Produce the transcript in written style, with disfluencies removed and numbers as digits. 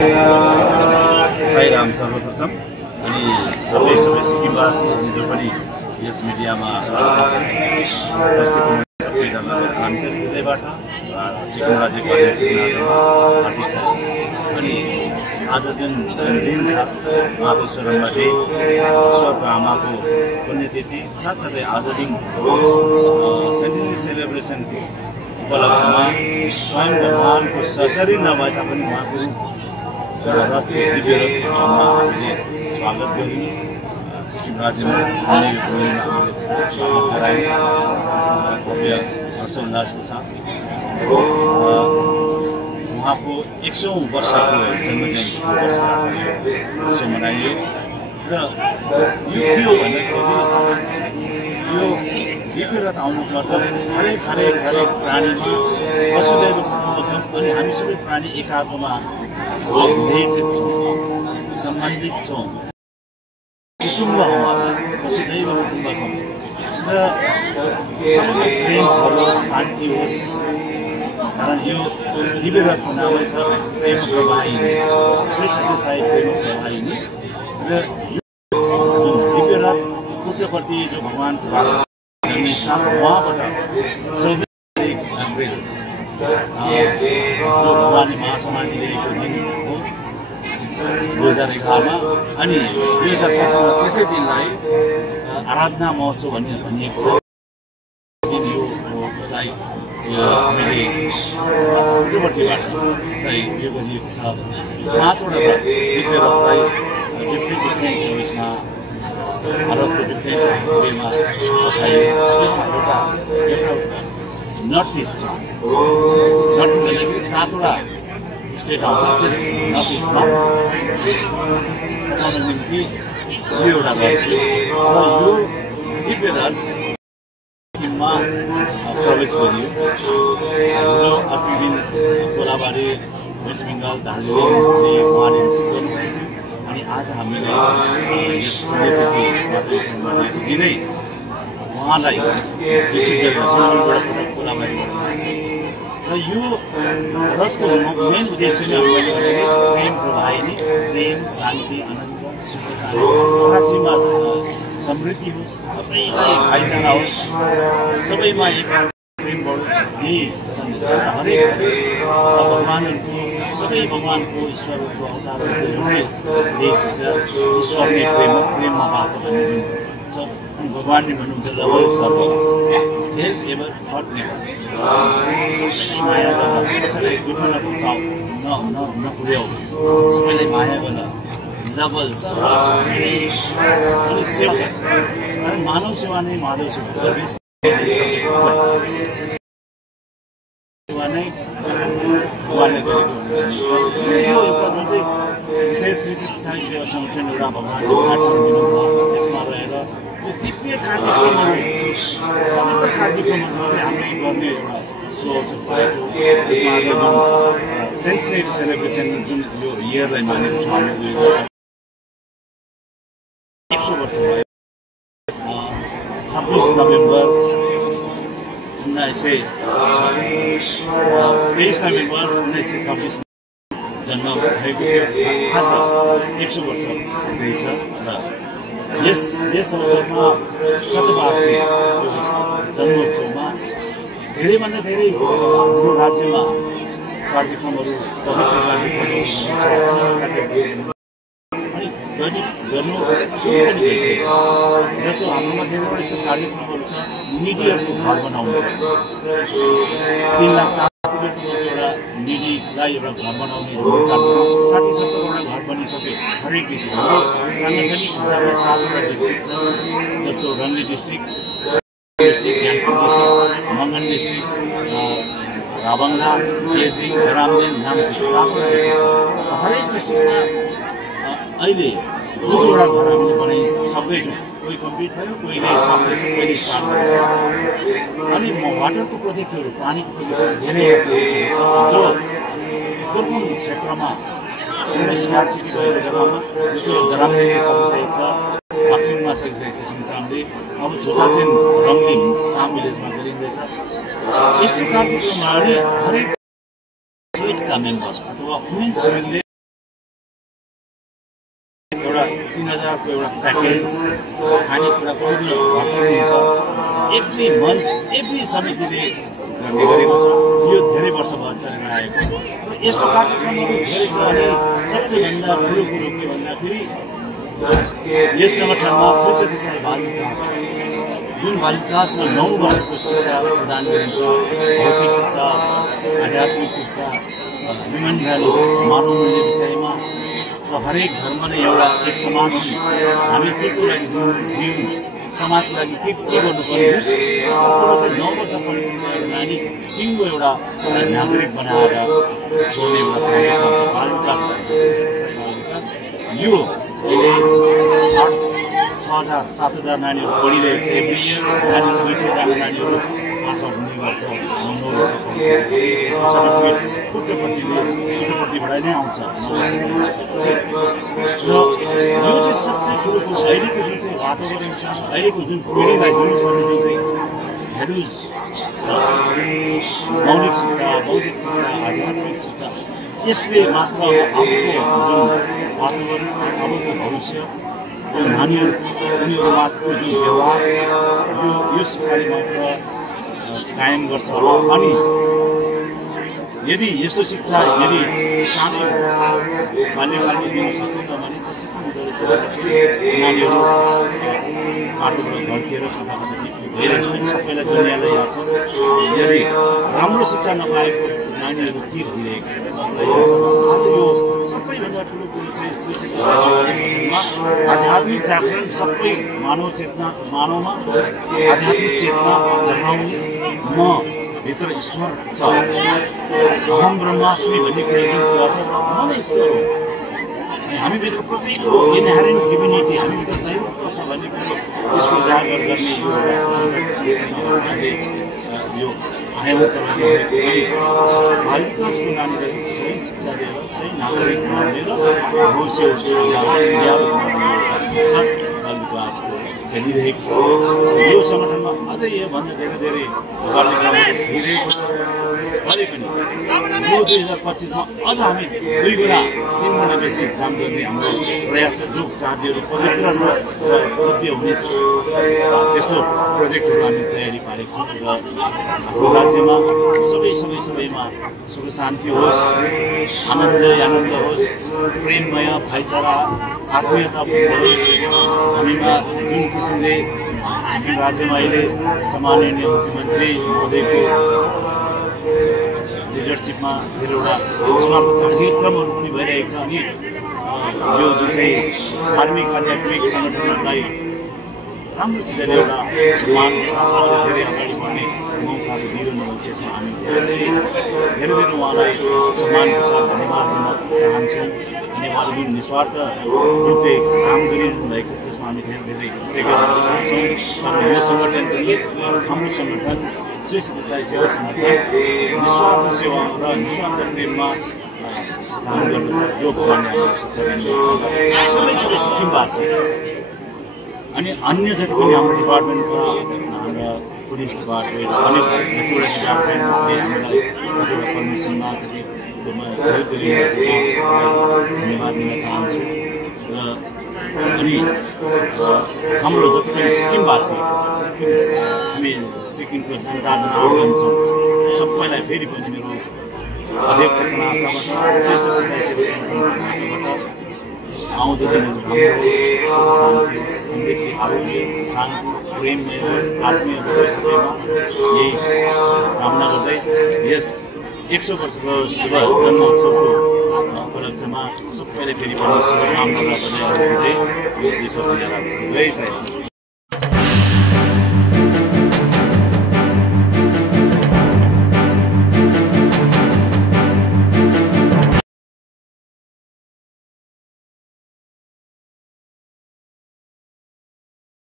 साईराम सर्वप्रथम अनि सबै सिक्किमवासी अनि जो पनि यस मिडियामा उपस्थित हुनुहुन्छ सबैजनालाई मेरो आन्तरिक हृदयबाट सिक्किम राज्यको अध्यक्षको हार्दिक स्वागत। अनि आज जुन दिन छ मातृश्वरमले ईश्वरको आमाको पुण्यतिथि साथसाथै आज दिन सेन्टिनरी सेलिब्रेसनको उपलक्ष्यमा स्वयं भगवानको सशरीर नभए तापनि उहाँको दिव्य रथमा हामीले स्वागत गर्यौँ। सिक्किम राज्यमा हामीले स्वागत गरायौँ भव्य हर्षोल्लासको साथ। उहाँको 100औं वर्षको जन्मजयन्तीको वर्षगाँठ यो उत्सव मनाइयो र यो के हो भन्दाखेरि यो दिव्य रथ आउनुको मतलब हरेक प्राणीमा वसुदैव कुटुम्बकम अनि हामी सबै प्राणी एकात्ममा रिलेटेड छौँ, सम्बन्धित छौँ। कुटुम्ब हौ हामी, वसुदैव कुटुम्बकम र सबैमा प्रेम छ, शान्ति होस्। कारण यो दिव्य रथको नामै छ प्रेम प्रवाहिनी, श्री सत्य साई प्रेम प्रवाहिनी। र यो जुन दिव्य रथ पुत्रप्रति जो भगवानको वासस्थान जन्मस्थान उहाँबाट 24 अप्रेल जो भगवानले महासमाधि लिएको दिन हो 2011 मा अनि 2025 मा त्यसै दिनलाई आराधना महोत्सव भनिएको छ। दिन यो उसलाई हामीले पुत्रप्रतिबाट उसलाई यो गरिएको छ। 5वटा रथ दिव्य रथलाई डिफ्रेन्ट उयसमा भारतको डिफ्रेन्ट वेमा पठाइयो। त्यसमा एउटा नर्थ इस्ट भनेको 7वटा स्टेट आउँछ। त्यस नर्थ इस्टमा पठाउनको निम्ति यो एउटा रथ थियो र यो दिव्य रथ सिक्किममा प्रवेश गरियो। हिजो अस्ति दिन कोलाबारी वेस्ट बेङ्गाल दार्जिलिङले उहाँले रिसिभ गर्नुभएको थियो अनि आज हामीले यस पुण्यतिथि मातृश्वरमले दिनै उहाँलाई रिसिभ गरेर सिलगढीबाट कोलाबारीबाट र यो रथको मेन उद्देश्य नै मैले भनेको प्रेम प्रवाहिनी, प्रेम शान्ति आनन्द सुख शान्ति पृथ्वीमा समृद्धि होस्, सबैलाई भाइचारा होस्, सबैमा एक प्रेम बढोस्, यही सन्देश। कारण हरेक भगवानहरूको सबै भगवानको ईश्वरहरूको अवतारहरूको एउटै उद्देश्य छ, ईश्वर नै प्रेममा बाँच भन्ने छ। अनि भगवानले भन्नुहुन्छ लभल सर्व हेल्प एभर हट नेभर। सबैलाई माया गर, कसैलाई दुःख नपुर्याऊ, सबैलाई माया गर, लभल सर्व सबैलाई सेवा गर। कारण मानव सेवा नै माधव सेवा, सर्भिस सेवा नै भगवानले गरेको भनिन्छ। यो एउटा जुन चाहिँ विशेष श्री साई सेवा संगठन एउटा भगवानको प्लेटफर्म दिनुभयो, त्यसमा रहेर यो दिव्य कार्यक्रमहरू पवित्र कार्यक्रमहरूले हामीले गर्ने एउटा सो अवसर पाएको। त्यसमा आज जुन सेन्टिनरी सेलिब्रेसन जुन यो इयरलाई मानेको छ, हामी 100 वर्ष भयो। 26 नोभेम्बर 23 नोभेम्बर 1926 जन्म भएको थियो। आज 100 वर्ष हुँदैछ र यस अवसरमा शतवार्षिक जन्मोत्सवमा धेरैभन्दा धेरै हाम्रो राज्यमा कार्यक्रमहरू, पवित्र कार्यक्रमहरू अनि गर्नु सुरु पनि भइसकेको छ। जस्तो हाम्रोमा धेरैवटा यस्तो कार्यक्रमहरू छ, निडीहरूको घर बनाउनु, 3,04,000 एउटा निडीलाई एउटा घर बनाउने कार्यक्रम 60-70वटा घर बनिसक्यो हरेक डिस्ट्रिक्ट। हाम्रो साङ्गठनिक हिसाबले 7वटा डिस्ट्रिक्ट छ, जस्तो Rangli district, Gangtok district, Mangan district, राभङला, गेजिङ, रामदेन, नाम्ची 7वटा डिस्ट्रिक्ट छ। हरेक डिस्ट्रिक्टमा अहिले 2वटा घर हामीले बनाइसक्दैछौँ। कोही कम्प्लिट भयो, कोहीले सक्दैछ, कोहीले स्टार्ट गर्छ। अनि वाटरको प्रोजेक्टहरू, पानीको प्रोजेक्टहरू धेरैवटा प्रोजेक्टहरू छ जो दुर्गम क्षेत्रमा स्मार्ट सिटी भएको जग्गामा, जस्तो रामदेनले सकिसकेको छ, पाखुङमा सकिसकेको छ सिङतामले, अब झोचाचेन रङ्गली काम भिलेजमा गरिँदैछ। यस्तो कार्यक्रमहरूले हरेक जोइन्टका मेम्बर अथवा कुनै एउटा 3000 को एउटा प्याकेज खानेकुरा पूर्ण भरपूर हुन्छ। एभ्री मन्थ एभ्री समितिले गर्ने गरेको छ। यो धेरै वर्ष भयो चलेर आएको र यस्तो कार्यक्रमहरू धेरै छ। अनि सबसे भन्दा ठुलो कुरो के भन्दाखेरि यस सङ्गठनमा श्री साई बाल विकास जुन बाल विकासमा 9 वर्षको शिक्षा प्रदान गरिन्छ। भौतिक शिक्षा, आध्यात्मिक शिक्षा, ह्युमन भ्यालु, मानव मूल्य विषयमा र हरेक धर्मले एउटा एक समान हुने, हामी के को लागि जीव समाजको लागि के गर्नुपर्ने यो कुरा चाहिँ 9 वर्ष पढिसकेको एउटा नानी सिङ्गो एउटा नागरिक बनाएर छोड्ने एउटा कार्यक्रम छ। बाल विकास भन्छ बाल विकास। यो अहिले 6,000 7,000 नानीहरू पढिरहेको छ। एभ्री इयर 200जना नानीहरू पास आउट हुने गर्छ। 9 वर्ष पढिसकेपछि यसको सर्टिफिकेट पुट्टपर्तिबाट नै आउँछ 9 वर्ष पढिसकेपछि। र यो चाहिँ सबसे ठुलो कुरो अहिलेको जुन चाहिँ वातावरण छ, अहिलेको जुन पिँढीलाई दिनुपर्ने जुन चाहिँ भ्यालुज छ, मौलिक शिक्षा, बौद्धिक शिक्षा, आध्यात्मिक शिक्षा, यसले मात्र अबको जुन वातावरण, अबको भविष्य, नानीहरू उनीहरूमाथिको जुन व्यवहार यो शिक्षाले मात्र कायम गर्छ। अनि यदि यस्तो शिक्षा यदि सानै बाल्यकालमा दिन सकिन्छ भने पछि के हुँदो रहेछ भन्दाखेरि नानीहरू बाटोबाट घर्किएर कता कता भइरहेछ। सबैलाई दुनियाँलाई याद छ। यदि राम्रो शिक्षा नपाएको नानीहरू के भइरहेको छ सबैलाई याद छ। आज यो सबैभन्दा ठुलो कुरो चाहिँ श्री साई सङ्गठनमा आध्यात्मिक जागरण, सबै मानव चेतना, मानवमा आध्यात्मिक चेतना जगाउने, म भित्र ईश्वर छ, अहम ब्रह्मास्मि भन्ने कुरा जुन कुरा छ, म नै ईश्वर हो। हामीभित्र प्रत्येकको इनहेरेन्ट डिभिनिटी, हामीभित्र दैवत्व छ भन्ने कुरो यसको उजागर गर्ने यो एउटा सङ्गठनले यो आयाम चलाउने भएको। बाल विकासको नानीलाई सही शिक्षा दिएर सही नागरिक बनाएर भविष्य उसको उज्यालो बनाउने शिक्षा बाल विकासको चलिरहेको छ। यो सङ्गठनमा अझै योभन्दा धेरै कार्यक्रमहरू भइरहेको छ। अझै पनि यो 2025मा अझ हामी 2 गुणा 3 गुणा बेसी काम गर्ने हाम्रो प्रयास छ। जो कार्यहरू पवित्र र भव्य हुनेछ त्यस्तो प्रोजेक्टहरू हामी तयारी पारेको छौँ। र हाम्रो राज्यमा सबैमा सुख शान्ति होस्, आनन्द होस्, प्रेममय भाइचारा, आत्मीयता बढोस्। हामीमा जुन किसिमले सिक्किम राज्यमा अहिले सम्माननीय मुख्यमन्त्री महोदयको लिडरसिपमा धेरैवटा स्मार्ट कार्यक्रमहरू पनि भइरहेको छ। अनि यो जुन चाहिँ धार्मिक आध्यात्मिक सङ्गठनहरूलाई राम्रोसितले एउटा सम्मान साथमा धेरै अगाडि बढ्ने मौकाहरू दिइरहनु भएको छ। यसमा हामी धेरै उहाँलाई सम्मानको साथ धन्यवाद दिन चाहन्छौँ। अनि उहाँले जुन निस्वार्थ रूपले काम गरिरहनु भएको छ त्यसमा हामी धेरै कृतज्ञता चाहन्छौँ। तर यो सङ्गठन पनि हाम्रो सङ्गठन श्री साई सेवा सङ्गठन निस्वार्थ सेवा र निस्वार्थ प्रेममा काम गर्दछ। जो भन्ने हामीले शिक्षा दिनुभएको छ सबै सिक्किमवासी अनि अन्य जति पनि हाम्रो डिपार्टमेन्टका हाम्रा पुलिस डिपार्टमेन्ट अनेक कतिवटा डिपार्टमेन्टले हामीलाई कतिवटा पर्मिसनमा कतिमा हेल्प गरिरहेको छ, धन्यवाद दिन चाहन्छु। र अनि हाम्रो जति पनि सिक्किमवासी हामी सिक्किमको जनता जनार्दन छौँ सबैलाई फेरि पनि मेरो अध्यक्षको नाताबाट श्री साई सेवा सङ्गठनको नाताबाट आउँदो दिनहरू राम्रो शान्ति, समृद्धि, आरोग्य, शान्ति, प्रेममय आत्मीय सबैमा यही कामना गर्दै यस 100 वर्षको शुभ जन्मोत्सवको उपलक्ष्यमा सबैले फेरि पनि शुभकामना र बधाईहरू दिँदै यो 2 शब्द जय साई।